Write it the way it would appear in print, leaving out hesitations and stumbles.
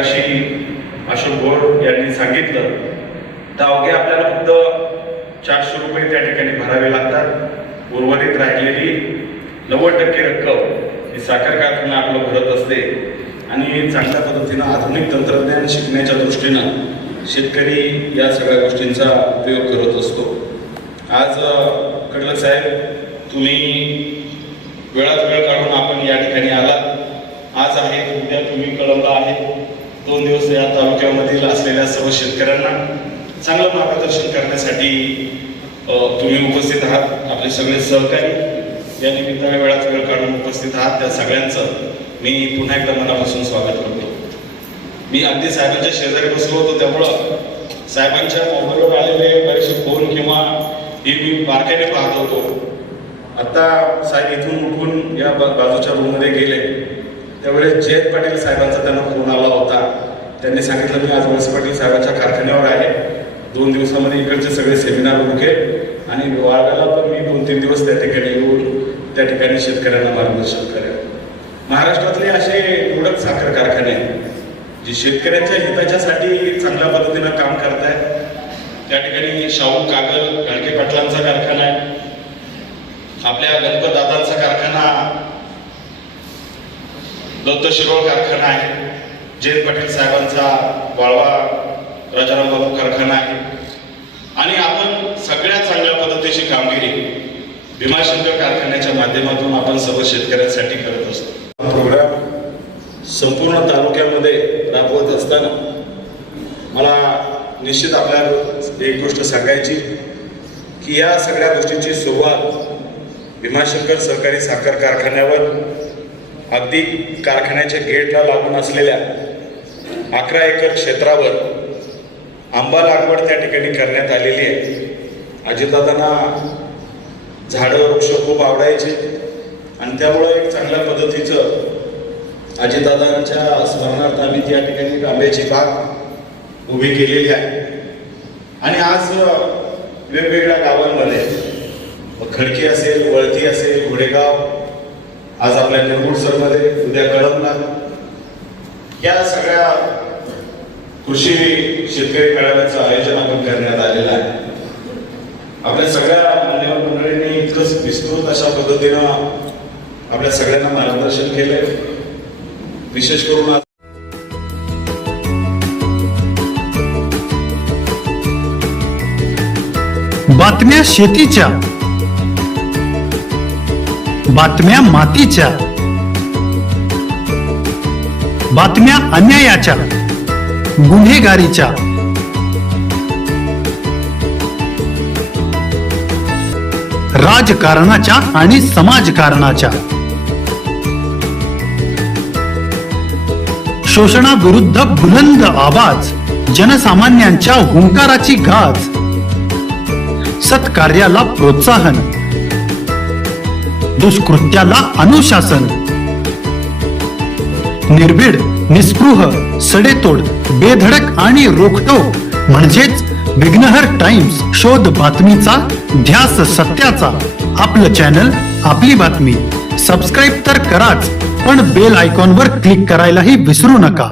अशोक गोड यांनी सांगितलं तर अवघे आपल्याला फक्त 400 रुपये त्या ठिकाणी भरावे लागतात। उर्वरित राहिलेली 90% रक्कम ही साखर कारखाना आपलं भरत असते आणि चांगल्या पद्धतीनं आधुनिक तंत्रज्ञान शिकण्याच्या दृष्टीनं शेतकरी या सगळ्या गोष्टींचा उपयोग करत असतो। आज कडलक साहेब तुम्ही वेळात वेळ काढून आपण या ठिकाणी आलात। आज आहे उद्या तुम्ही कळवला आहे। 2 दिवस या तालुक्यामधील असलेल्या सर्व शेतकऱ्यांना चांगलं मार्गदर्शन करण्यासाठी तुम्ही उपस्थित आहात। आपले सगळे सहकारी या निमित्ताने वेळात वेळ काढून उपस्थित आहात त्या सगळ्यांचं मी पुन्हा एकदा मनापासून स्वागत करतो। मी अगदी साहेबांच्या शेजारी बसलो होतो त्यामुळं साहेबांच्या मोबाईलवर आलेले बरेचसे फोन किंवा हे मी बारकाईने पाहत होतो। आता साहेब इथून उठून या बाजूच्या रूममध्ये गेले त्यावेळेस जयंत पाटील साहेबांचा त्यांना फोन आला होता। त्यांनी सांगितलं मी आज वळसे पाटील साहेबांच्या कारखान्यावर आहे, 2 दिवसामध्ये इकडचे सगळे सेमिनार उरकेल आणि वाळव्याला पण मी 2-3 दिवस त्या ठिकाणी येऊन त्या ठिकाणी शेतकऱ्यांना मार्गदर्शन करेल। महाराष्ट्रातले असे निवडक साखर कारखाने जे शेतकऱ्यांच्या हिताच्यासाठी चांगल्या पद्धतीनं काम करत आहेत। त्या ठिकाणी शाहू कागल गाडगे पाटलांचा कारखाना आहे, आपल्या गणपत दादांचा कारखाना, दत्त शिरोळ कारखाना आहे, जयंत पाटील साहेबांचा वाळवा राजाराम बापू कारखाना आहे आणि आपण सगळ्या चांगल्या पद्धतीची कामगिरी भीमाशंकर कारखान्याच्या माध्यमातून आपण सर्व शेतकऱ्यांसाठी करत असतो। प्रोग्राम संपूर्ण तालुक्यामध्ये राबवत असताना मला निश्चित आपल्याला एक गोष्ट सांगायची की या सगळ्या गोष्टींची सुरुवात भीमाशंकर सहकारी साखर कारखान्यावर अगदी कारखान्याच्या गेटला लागून असलेल्या 11 एकर क्षेत्रावर आंबा लागवड त्या ठिकाणी करण्यात आलेली आहे। अजितदादांना झाडं वृक्ष खूप आवडायचे आणि त्यामुळे एक चांगल्या पद्धतीचं अजितदादांच्या स्मरणार्थ आम्ही त्या ठिकाणी आंब्याची बाग उभी केलेली आहे आणि आज वेगवेगळ्या गावांमध्ये खडकी असेल, वळती असेल, घोडेगाव, आज आपल्या निरगुडसरमध्ये, उद्या कळमला, या सगळ्या कृषी शेतकरी मेळाव्याचं आयोजन आपण करण्यात आलेलं आहे। आपल्या सगळ्या मान्यवर मंडळींनी इतकंच विस्तृत अशा पद्धतीनं आपल्या सगळ्यांना मार्गदर्शन केलंय। विशेष करून बातम्या शेतीच्या, बातम्या मातीच्या, बातम्या अन्यायाच्या, गुन्हेगारीच्या, राजकारणाच्या आणि समाजकारणाच्या, शोषणाविरुद्ध बुलंद आवाज, जनसामान्यांच्या हुंकाराची गाज, सत्कार्याला प्रोत्साहन, दुष्कृत्याला अनुशासन, निर्भीड, निस्पृह, सडेतोड, बेधडक आणि रोखटोक म्हणजेच विघ्नहर टाइम्स, शोध बातमीचा, ध्यास सत्याचा। आपलं चॅनल, आपली बातमी सबस्क्राईब तर कराच, पण बेल आयकॉनवर क्लिक करायलाही विसरू नका।